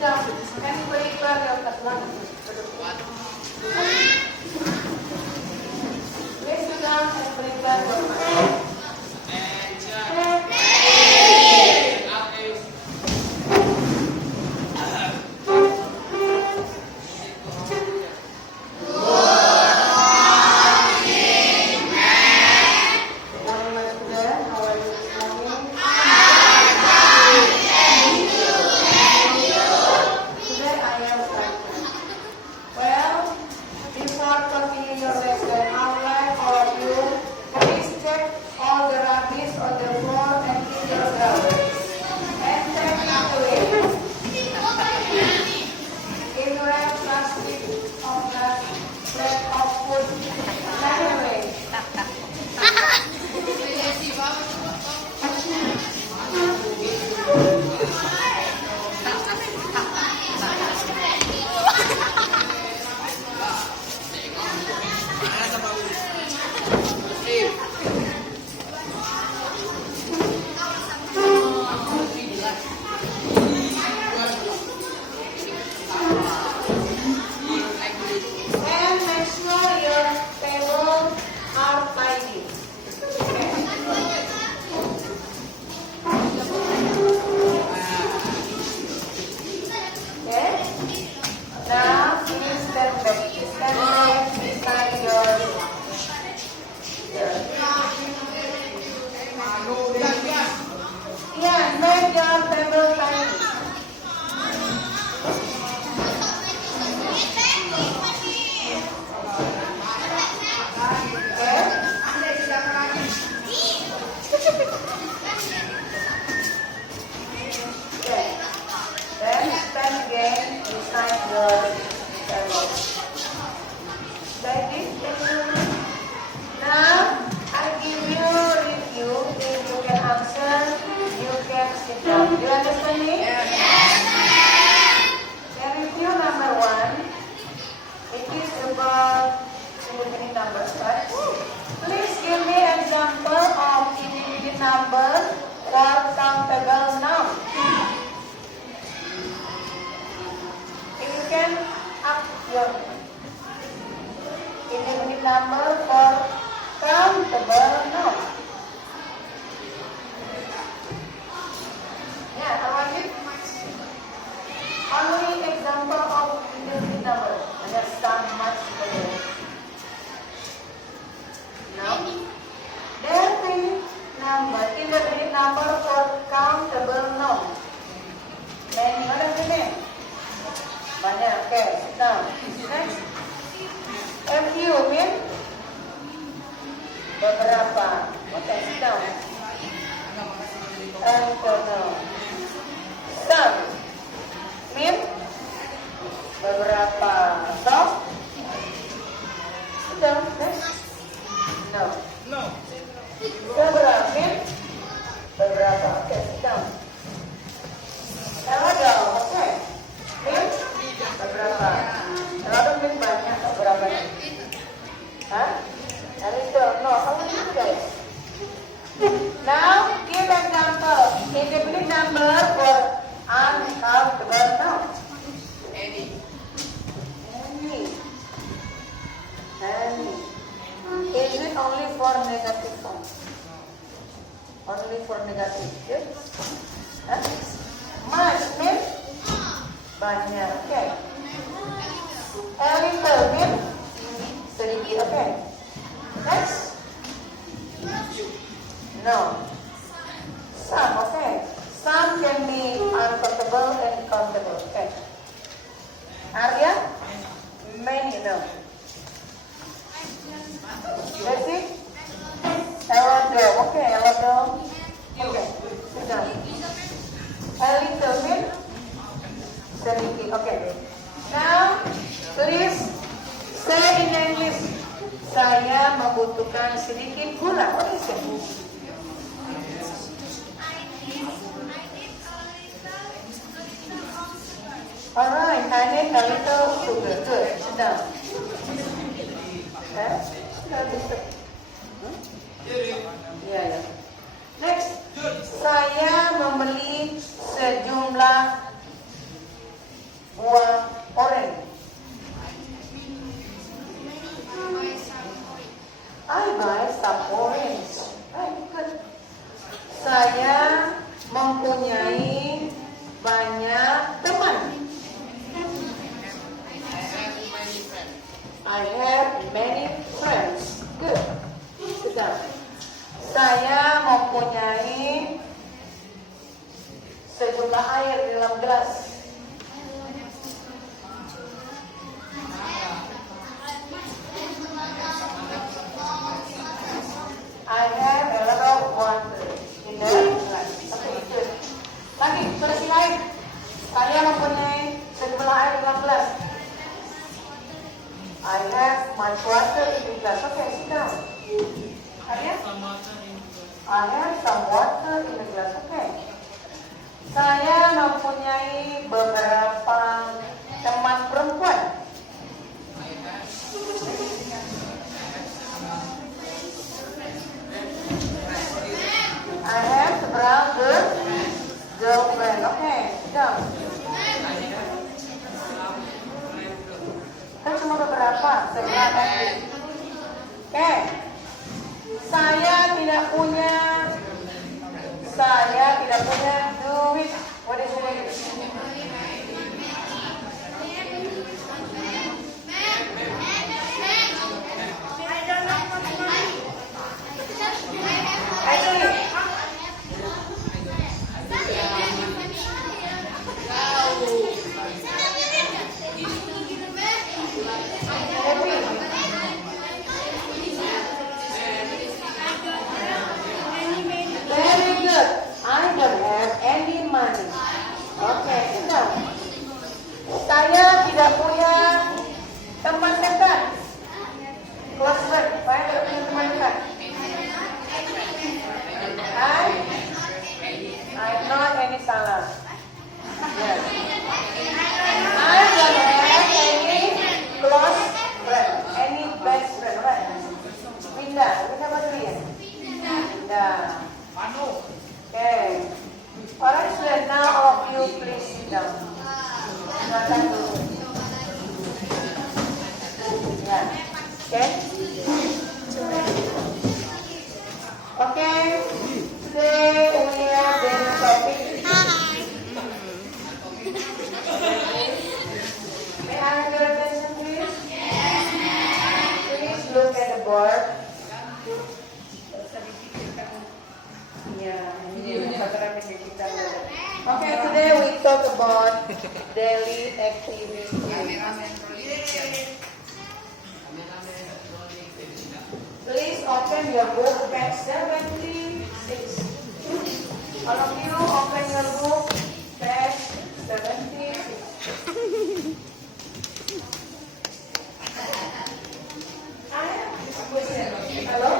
down. Anybody grab your one? Please sit down and bring back your one. Next, saya membeli sejumlah Saya mempunyai banyak teman. I have many friends. Good. Sedang. Saya mempunyai sejumlah air di dalam gelas. I have a lot of water in the glass. Okay, good. Lagi, versi lain. Saya mempunyai sejumlah air di dalam gelas. I have much water in the glass. Okay, sit down. Kalian? I have some water in the glass. Okay. Saya mempunyai beberapa teman perempuan. I have several girlfriend. Okay, sit down. Kan cuma beberapa, sebelah Oke. Saya tidak punya duit. What is it? Very good. I don't have any money. Okay, sudah. Saya tidak punya teman dekat. Close friend. Saya tidak punya teman dekat. I'm not any salah. Yes. I don't have any close friend, any best friend, right? Winda apa dia? Winda. Okay. Alright, so now all of you please sit down. Silakan dulu. Ya. Okay. Okay. Today we have the topic. May I have your attention, please? Please look at the board. Okay, today we talk about daily activities. Please open your book page 76. All of you open your book page 76. Hello?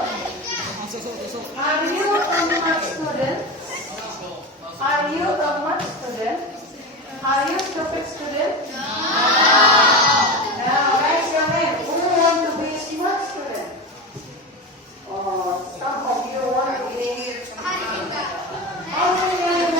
Are you a math student? Are you a math student? Are you a stupid student? No. Now raise your hand. Who want to be a smart student? Oh, some of you want to be. How many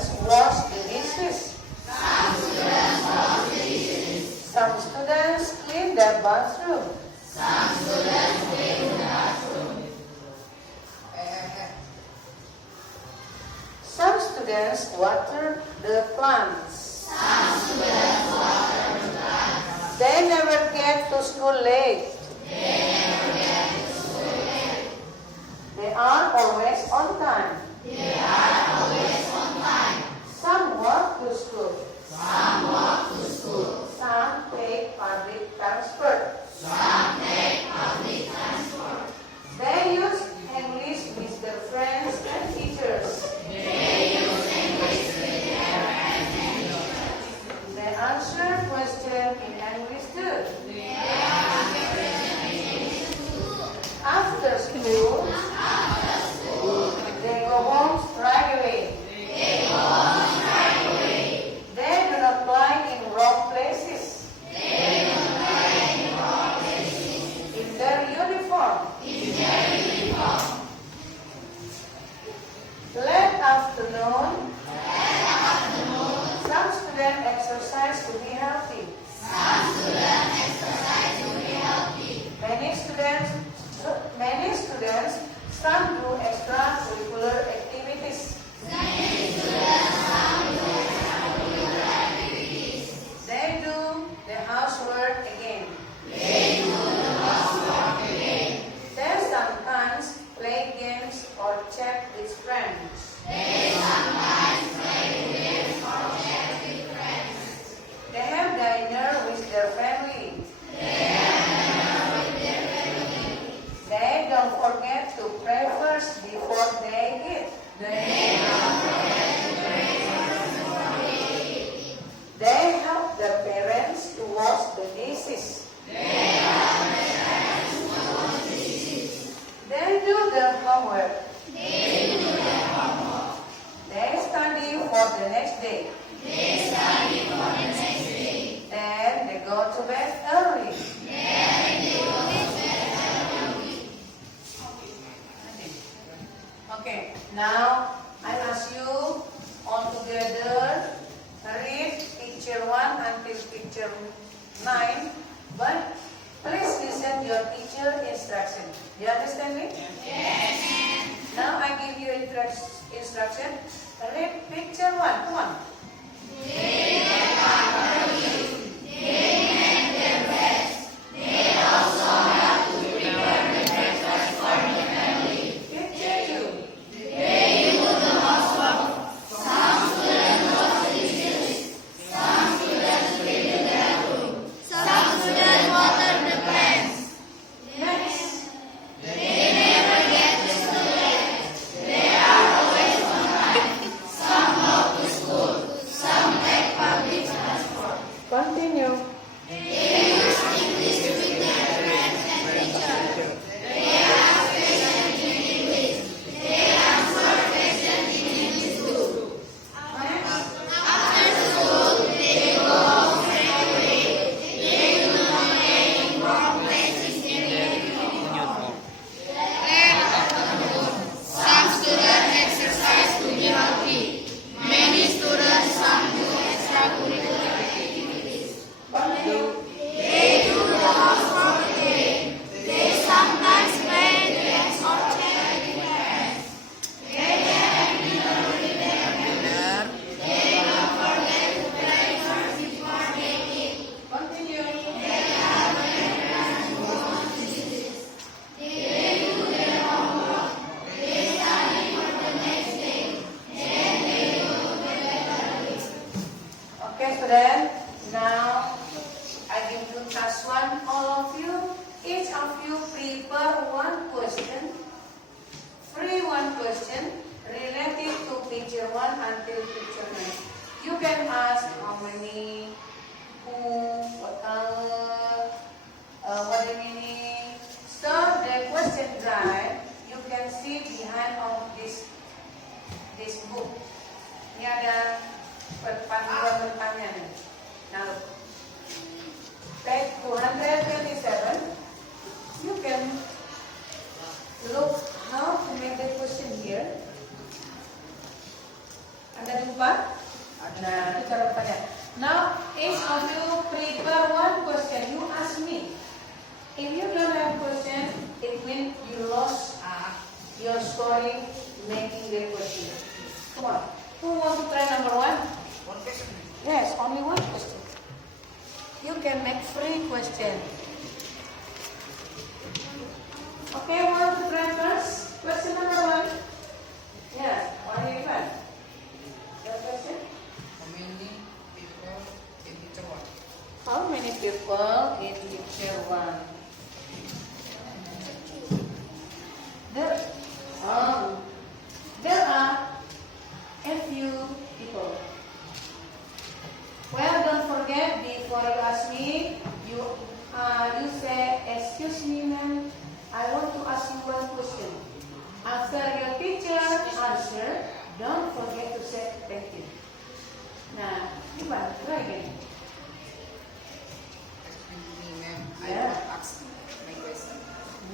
students wash the dishes. Some students clean their bathroom. Some students water the plants. They never get to school late. They are always on time. Some walk to school. Some take public transport. They use English with their friends and teachers. They answer questions in English too. After school, they go home right away. They do not play in wrong places. In their uniform. Late afternoon, some students exercise to be healthy. Many students, some do extracurricular activities. They do the housework again. They sometimes play games or chat with friends. They have dinner with their family. They don't forget to pray first before they eat. They help their parents to wash the dishes. They do their homework. They study for the next day. Then they go to bed early. Okay, now I ask you all together read picture 1 until picture 9, but please listen your teacher instruction. You understand me? Yes. Now I give you instruction. Read picture 1. Come on. Continue. Okay, student. Now I give you task 1. All of you, each of you prepare one question. Free one question related to picture 1 until picture 9. You can ask how many, who, what color, what the meaning. So the question guide you can see behind of this book. Ini ada panduan pertanyaan. Now, page 227, you can look how to make the question here. Anda lupa? Nah, itu cara bertanya. Now, each of you prepare one question. You ask me. If you don't have question, it means you lost your story making the question. Come on. Who want to try number one? One question. Yes, only one question. You can make three questions. Okay, want to try first? Question number one. Yes, what do you find? Your question? How many people in picture one? How many people in picture one? There are a few people. Well, don't forget before you ask me, you say, excuse me, ma'am, I want to ask you one question. After your teacher answer, don't forget to say thank you. Nah, gimana? Try again. Excuse me, ma'am. Yeah. I will ask my question.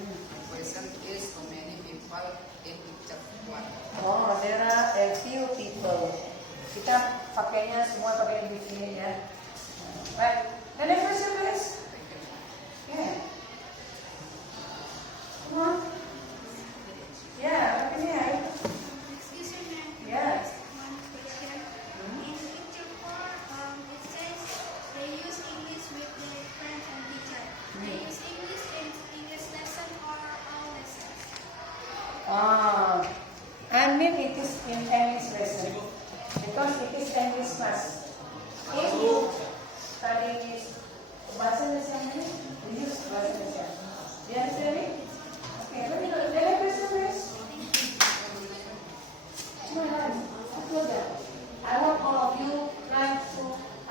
My question is how many people in picture one? Oh, there are a few people. Kita pakainya semua pakai di sini ya. Right. The next question, please. Yeah. Come on. Yeah, ini ya. Excuse me, ma'am. Yes. One question. In picture 4, it says they use English with their friends and teacher. They use English in English lesson or all lessons. I mean it is in English lesson because it is English class. If you study this bahasa Indonesia ini, we use bahasa Indonesia. Do you understand me? Okay, let me go. The next question, please. Come on, guys. Let's go there. I want all of you try to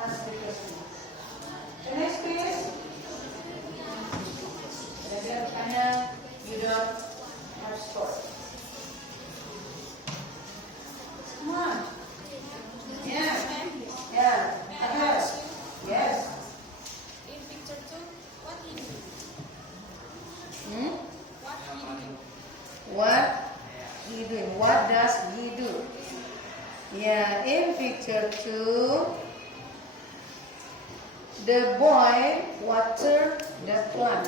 ask the question. The next, please. Jadi bertanya, you don't have score. Come on. Yeah. Yeah. Ahead. Yes. In picture 2, what he do? What he do? What he doing? What does he do? Yeah, in picture 2, the boy water the plant.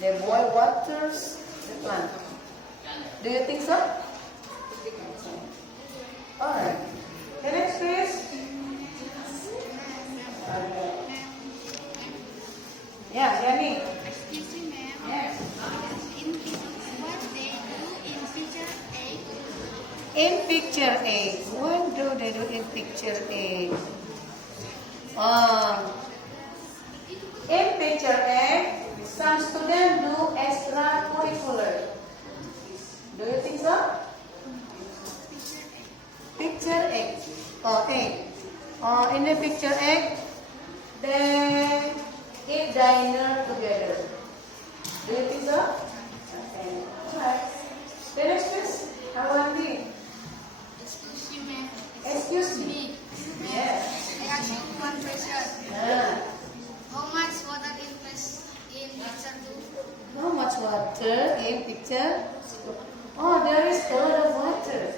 The boy waters the plant. Do you think so? Alright. The next please. Yeah, Yani. Excuse me, ma'am. Yes. In what they do in picture 8? In picture A, what do they do in picture A? In picture A, some students do extracurricular. Do you think so? Picture A. Oh, A. In the picture A, they eat dinner together. Do you think so? Okay. Alright. The next is Awandi. Excuse me, ma'am. Excuse me. Me. Yes. I ask you one question. How much water in picture 2? How much water in picture? Oh, there is a lot of water.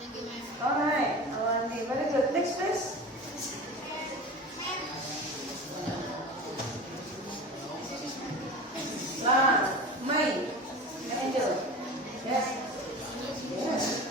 Thank you, ma'am. Alright, Awandi. Very good. Next, please. Mai. Angel. Yes. Yes.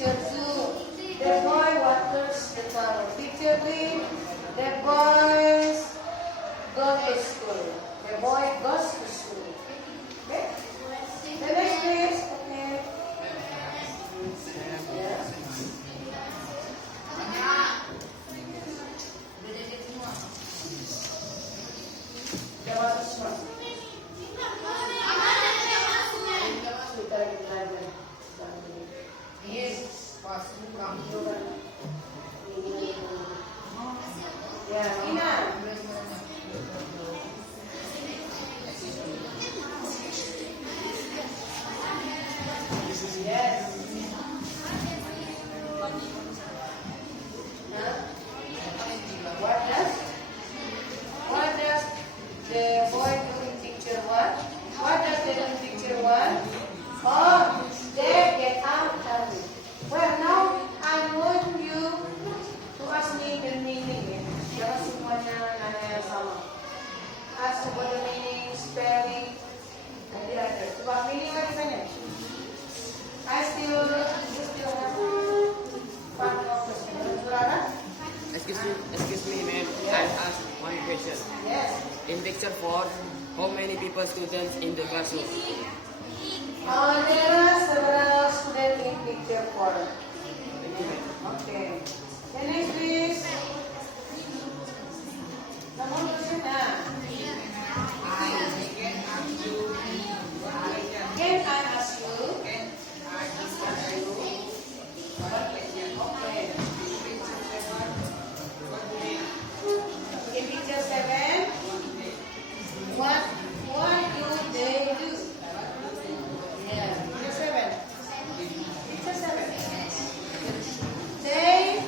Picture 2. The boy waters the flower. Picture 3. The boys go to school. The boy goes to school. Okay? The next please. Okay. Yeah. Jawab semua. Kita lagi belajar. Yes, pasukan. Ya, Ina. Yes. Huh? What does the boy do in picture 1? What does they do in picture 1? Oh, they get out early. Well, now I want you to ask me the meaning. Jangan semuanya nanya yang sama. Ask about the meaning, spelling, nanti ada. Coba meaning lagi tanya. I still have one more question. Saudara? Excuse me, ma'am. I ask one question. Yes. In picture 4, how many people students in the classroom? There are several students in picture 4. Okay. The next please. Someone question now. Can I ask you? Okay. In picture 7, what do they do? Yeah, picture 7. Picture 7. They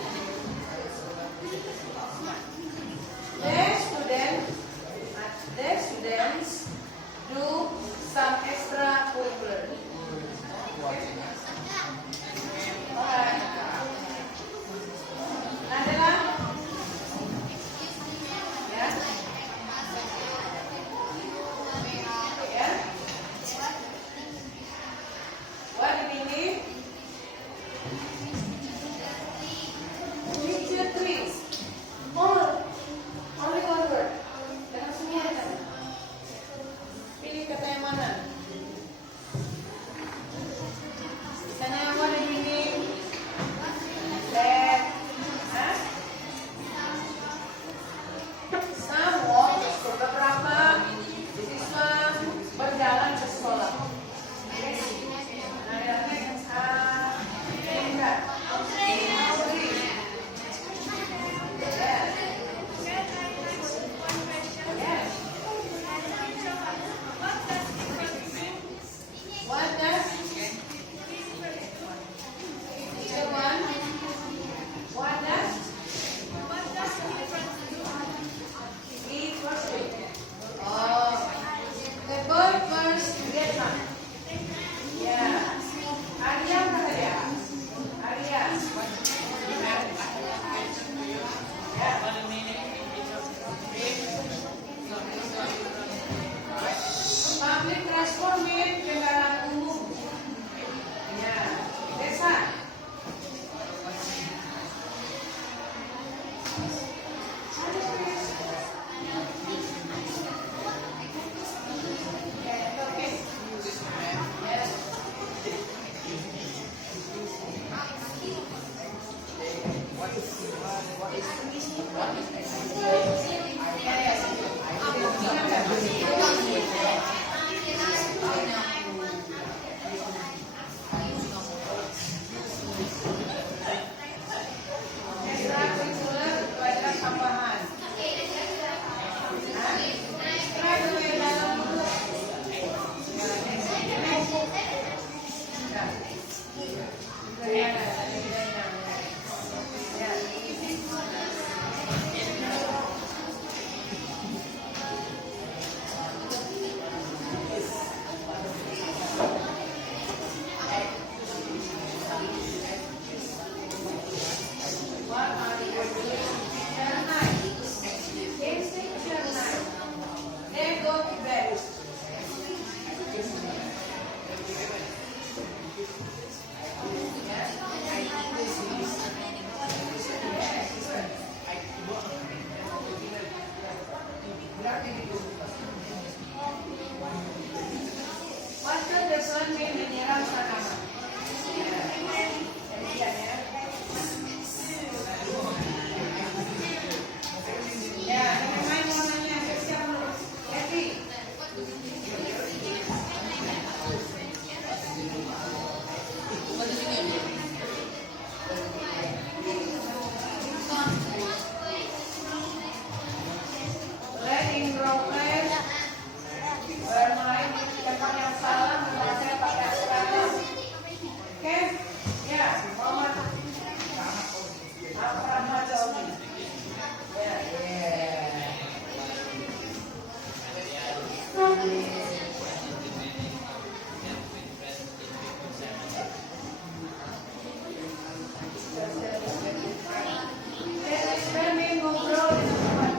Spelling ngobrol di tempat.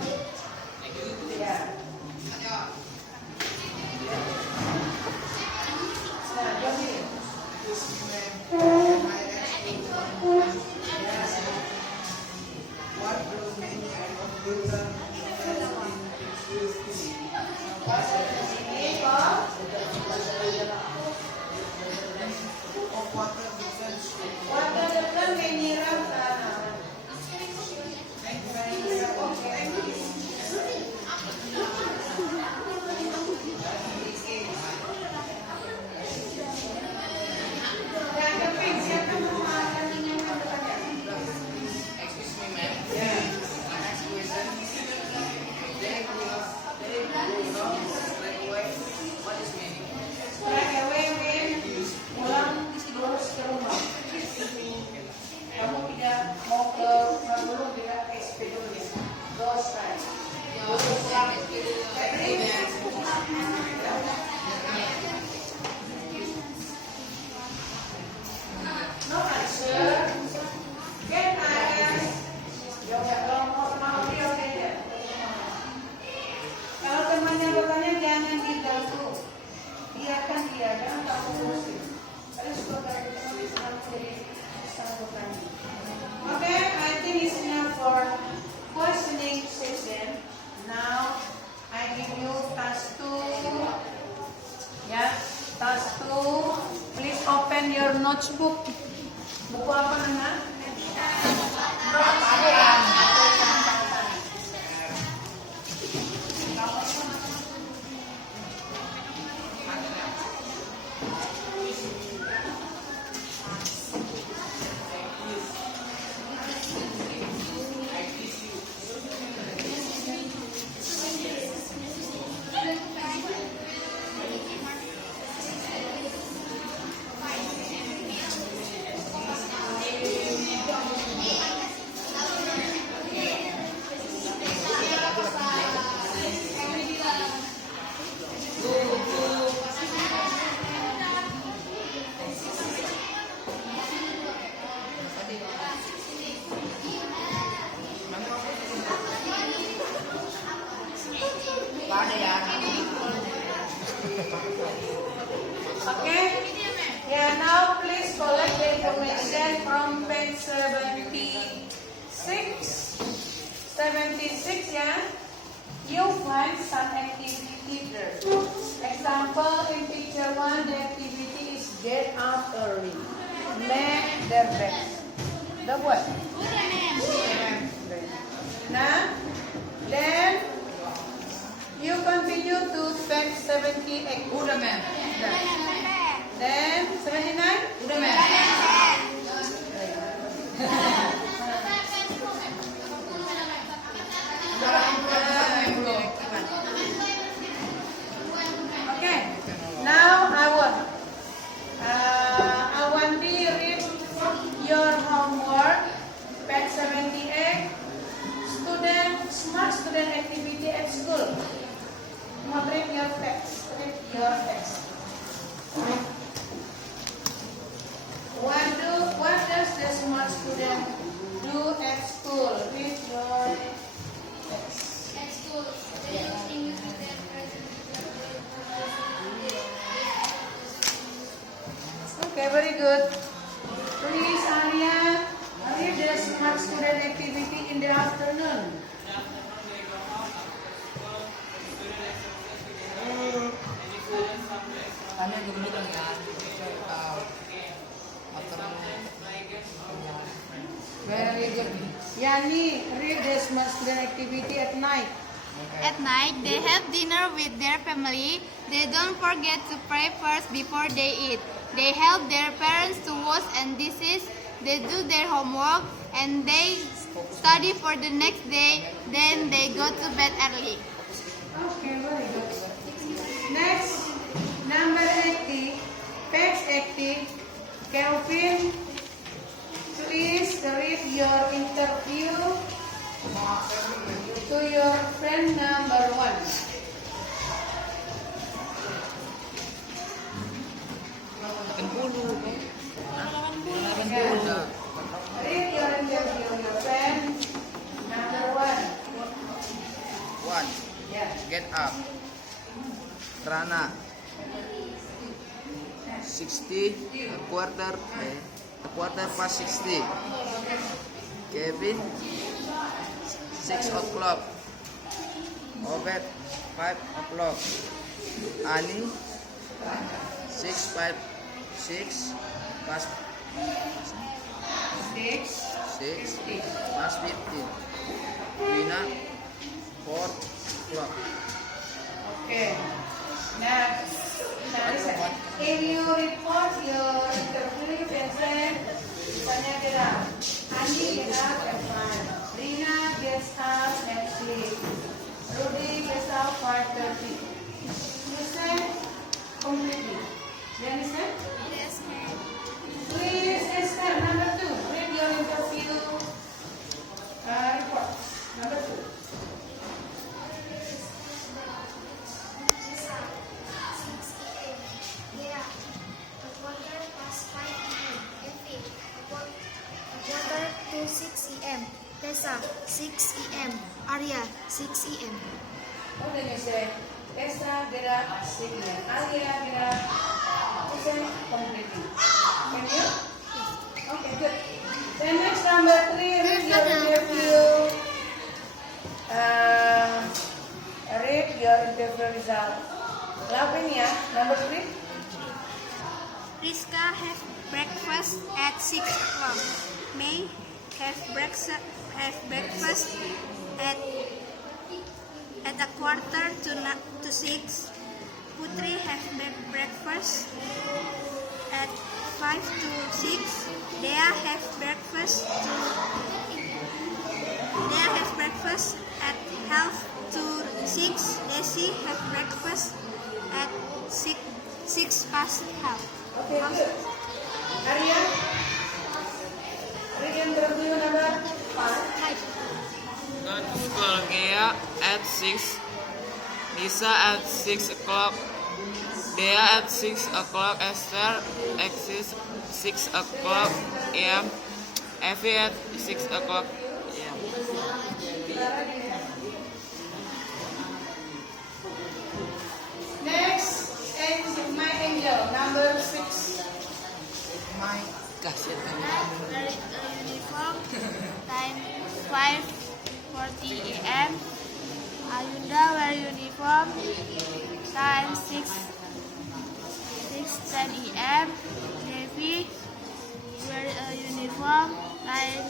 Ya. Nah, Jody. Ini kok. Water depan menyiram tanaman. Yang keping, siapa yang mau makan minyak yang depannya? Excuse me, ma'am. My next question. They will not straight away. What is meaning? Straight away mean pulang terus ke rumah. Kamu tidak mau ke rumah dulu, tidak SP dulu ya. Go straight. Terus pulang. No answer. Can I ask? Jawab kalau mau dia oke aja. Kalau temannya bertanya jangan diganggu. Biarkan dia, jangan kamu urusin. Harus bertanya jadi sangat bertanya. Okay, I think it's enough for questioning session. Now I give you task 2. Ya, task 2. Please open your notebook. Buku apa Nana? Okay. Yeah, now please collect the information from page 76, yeah. You find some activity there. Example, in picture 1, the activity is get up early. Make their bed. The what? Now, then you continue to page 78. Udah, ma'am. Then 79? Udah, ma'am. Okay. Now I want to read your homework, page 78. Smart student activity at school. Now read your text. Read your text. What does the smart student do at school? Read your text. At school, they use English with their friends. Okay, very good. Please, Arya, read the smart student activity in the afternoon. Kami dulu dengan Very good. Yani, read the smart student activity at night. At night, they have dinner with their family. They don't forget to pray first before they eat. They help their parents to wash and dishes. They do their homework and they study for the next day. Then they go to bed early. Okay, very good. Next, number 80, page 80. Kelvin, please read your interview to your friend number 1. Get up. Rana. 60. A quarter past 60. Kevin. 6 o'clock. Obed. 5 o'clock. Ani. 6 past 15. Wina 4 o'clock. Okay. Next. In your report, your interview present. Misalnya kira Andi get up at 5. Rina gets up at 6. Rudy gets up 5:30. Listen completely. You understand? Yes, ma'am. Please, Esther, number 2. Read your interview report. Number 2. Yeah. A quarter past 5 p.m. Effie. A quarter to 6 a.m. Tessa. 6 a.m. Arya. 6 a.m. What did you say? Esther get up at 6 a.m. Alia get up. Listen completely. Can you? Okay, good. Then next number 3, read your interview. Read your interview result. Lavinia, number 3. Rizka have breakfast at 6 o'clock. May have breakfast at a quarter to 6. Putri have breakfast at 5 to 6. Dea have breakfast at half to 6. Desi have breakfast at 6 past half. Okay, good. Arya, read your interview number 5. Go to school. Gea at 6. Lisa at 6 o'clock. Dea at 6 o'clock. Esther at 6 o'clock a.m. Effie at 6 o'clock a.m. Next, my angel, number 6. My kasih. Wear a uniform. Time 5:40 a.m. Ayunda wear uniform. Time 6:10 a.m. Devi wear a uniform. Time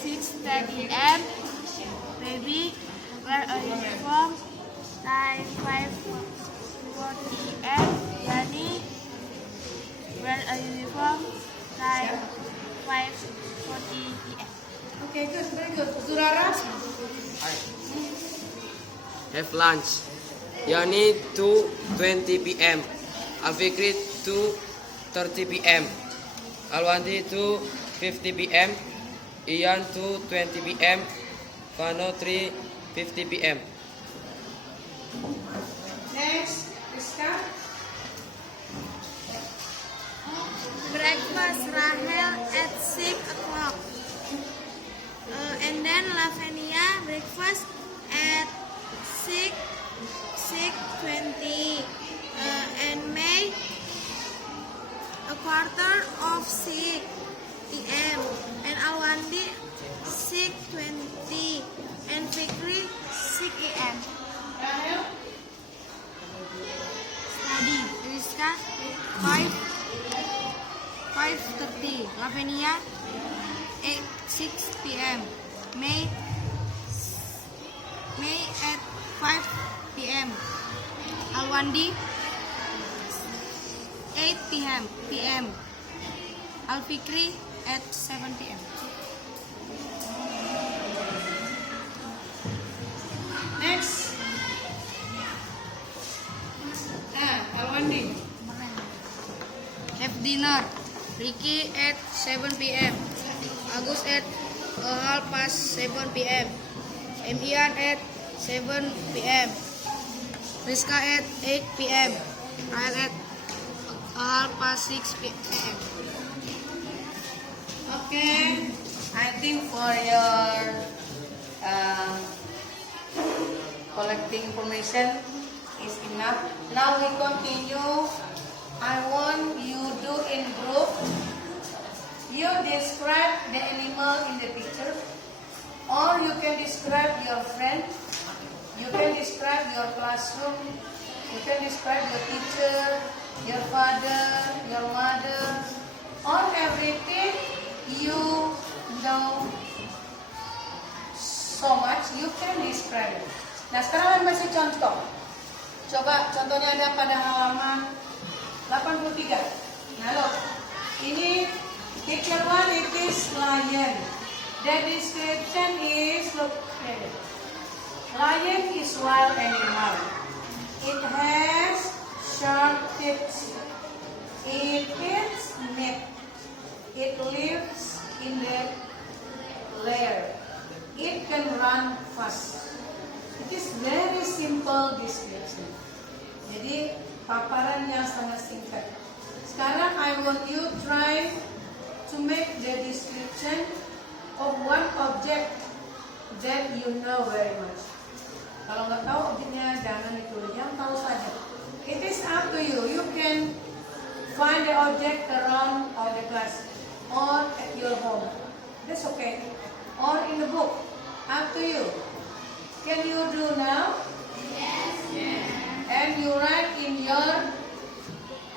6:10 a.m. Baby wear a uniform. Time 5:40 a.m. Yani wear a uniform. Time 5:40 p.m. Okay, good, very good. Zurara, Have lunch. Yani 2:20 p.m. Alfikri 2:30 p.m. Alwandi 2:50 p.m. Ian 2:20 p.m. Fano 3:50 p.m. next, Rizka. Breakfast Rahel at 6 o'clock. And then Lavenia breakfast at 6:20. And May a quarter of 6 p.m. And Alwandi 6:20. And Fikri 6 a.m. Rahel, Study. Rizka 5:30. Lavenia 6 p.m. May at 5 p.m. Alwandi 8 p.m. Alfikri at 7 p.m. next. Alwandi. Have dinner. Ricky at 7 p.m. Agus at 7:30 p.m. Ian at 7 p.m. Rizka at 8 p.m. Rahel at 6 p.m. Okay, I think for your collecting information is enough. Now we continue. I want you do in group. You describe the animal in the picture, or you can describe your friend. You can describe your classroom. You can describe your teacher, your father, your mother, or everything you know so much. You can describe it. Nah, sekarang masih contoh. Coba contohnya ada pada halaman 83. Nah, look. Ini picture 1 it is lion. The description is look here. Lion is wild animal. It has sharp teeth. It eats meat. It lives in the lair. It can run fast. It is very simple description. Jadi paparan yang sangat singkat. Sekarang I want you try to make the description of one object that you know very much. Kalau nggak tahu objeknya jangan ditulis, yang tahu saja. It is up to you. You can find the object around the class or at your home. That's okay. Or in the book. Up to you. Can you do now? Yes. And you write in your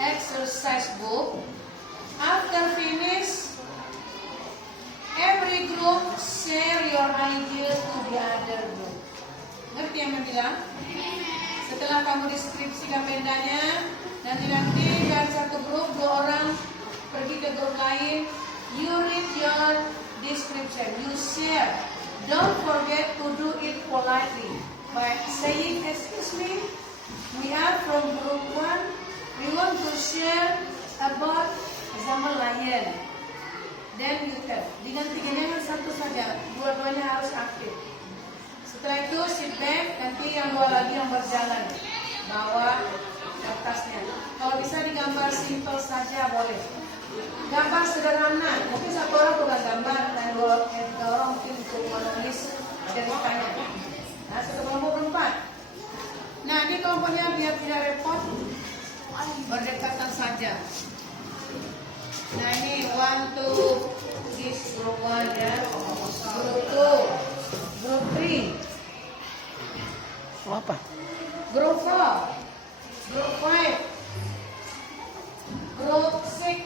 exercise book. After finish, every group share your ideas to the other group. Ngerti yang bilang? Setelah kamu deskripsikan bendanya, nanti dari satu grup 2 orang pergi ke grup lain. You read your description. You share. Don't forget to do it politely by saying, "Excuse me, we are from group 1. We want to share about example lion." Then you tell. Diganti-gantikan satu saja. Dua-duanya harus aktif. Setelah itu sit back. Nanti yang 2 lagi yang berjalan. Bawa kertasnya. Kalau bisa digambar simple saja boleh. Gambar sederhana. Mungkin 1 orang tukang gambar dan 2 orang mungkin untuk menulis ceritanya. Nah, satu kelompok berempat. Nah, ini kelompoknya biar tidak repot, berdekatan saja. Nah, ini 1, 2, this group 1 ya, group 2, group 3. Apa? Group 4, group 5, group 6.